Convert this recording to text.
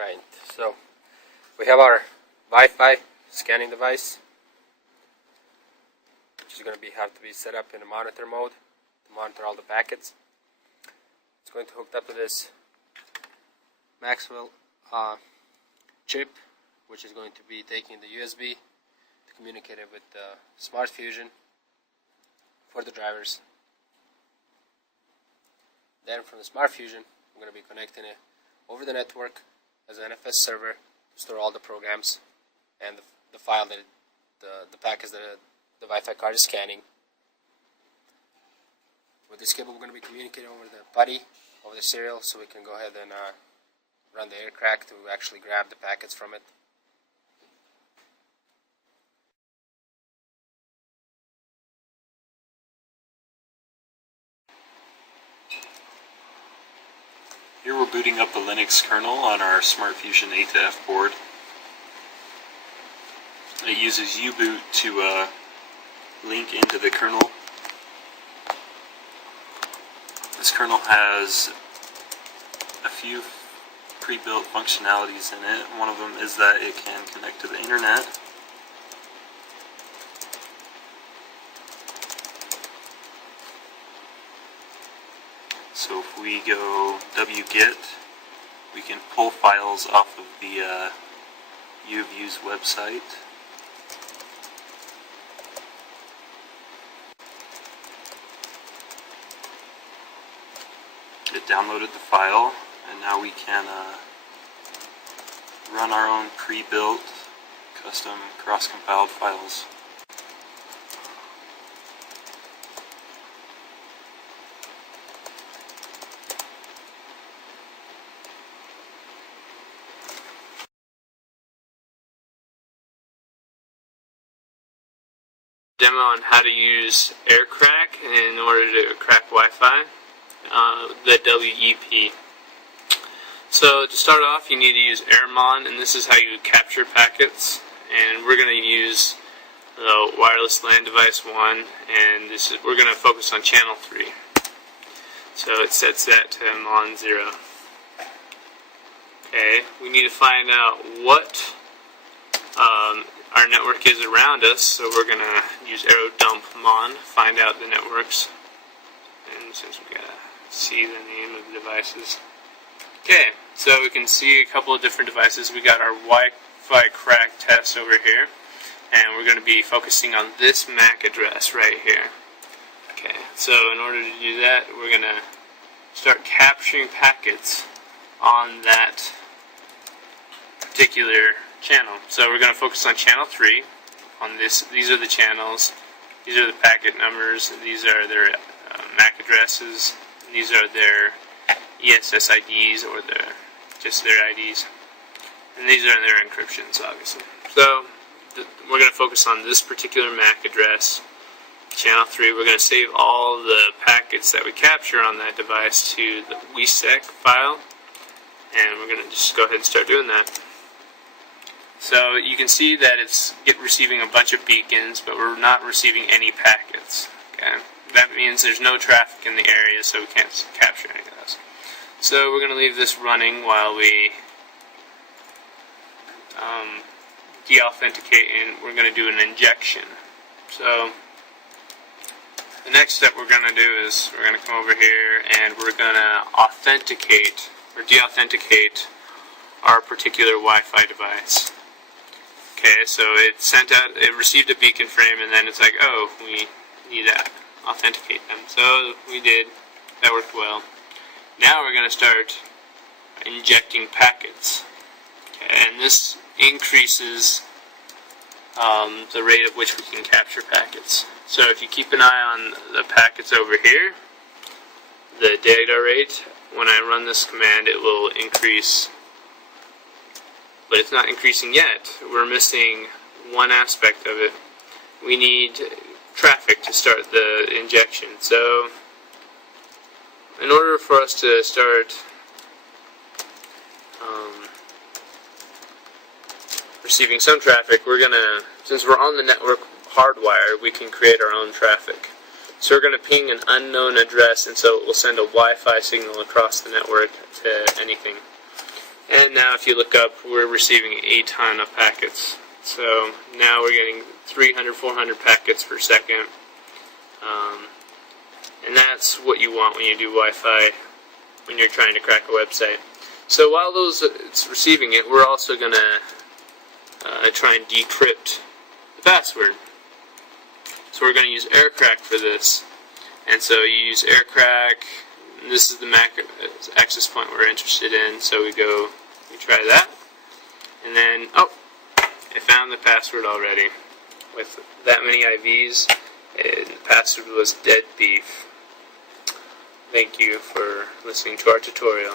Right, so we have our Wi-Fi scanning device, which is going to have to be set up in a monitor mode to monitor all the packets. It's going to hook up to this Maxwell chip, which is going to be taking the USB to communicate it with the Smart Fusion for the drivers. Then from the Smart Fusion, I'm going to be connecting it over the network as an NFS server to store all the programs and the file that the packets that the Wi-Fi card is scanning. With this cable, we're going to be communicating over the PuTTY, over the serial, so we can go ahead and run the air crack to actually grab the packets from it. Here we're booting up the Linux kernel on our Smart Fusion A to F board. It uses U-boot to link into the kernel. This kernel has a few pre-built functionalities in it. One of them is that it can connect to the internet. So if we go wget, we can pull files off of the U of U's website. It downloaded the file, and now we can run our own pre-built, custom cross-compiled files. Demo on how to use AirCrack in order to crack Wi-Fi, the WEP. So to start off, you need to use AirMon, and this is how you capture packets. And we're going to use the wireless LAN device 1, and we're going to focus on channel 3. So it sets that to MON 0. Okay, we need to find out what our network is around us, so we're going to use arrow dump mon, find out the networks, and since we got to see the name of the devices. Okay, so we can see a couple of different devices. We got our Wi-Fi crack test over here, and we're going to be focusing on this MAC address right here. Okay, so in order to do that, we're going to start capturing packets on that particular channel. So we're going to focus on channel 3. On this, these are the channels. These are the packet numbers. These are their MAC addresses. And these are their ESS IDs, or just their IDs. And these are their encryptions, obviously. So we're going to focus on this particular MAC address, channel 3. We're going to save all the packets that we capture on that device to the WESEC file, and we're going to just go ahead and start doing that. So you can see that it's receiving a bunch of beacons, but we're not receiving any packets. Okay, that means there's no traffic in the area, so we can't capture any of those. So we're going to leave this running while we de-authenticate, and we're going to do an injection. So the next step we're going to do is we're going to come over here and we're going to authenticate or de-authenticate our particular Wi-Fi device. Okay, so it received a beacon frame, and then it's like, oh, we need to authenticate them. So we did. That worked well. Now we're going to start injecting packets. Okay, and this increases the rate at which we can capture packets. So if you keep an eye on the packets over here, the data rate, when I run this command, it will increase. But it's not increasing yet. We're missing one aspect of it. We need traffic to start the injection. So in order for us to start receiving some traffic, we're going to, since we're on the network hardwired, we can create our own traffic. So we're going to ping an unknown address, and so it will send a Wi-Fi signal across the network to anything. And now if you look up, we're receiving a ton of packets. So now we're getting 300, 400 packets per second. And that's what you want when you do Wi-Fi, when you're trying to crack a website. So while it's receiving it, we're also going to try and decrypt the password. So we're going to use AirCrack for this. And so you use AirCrack. And this is the MAC access point we're interested in. So we try that. And then, oh, I found the password already. With that many IVs, and the password was dead beef. Thank you for listening to our tutorial.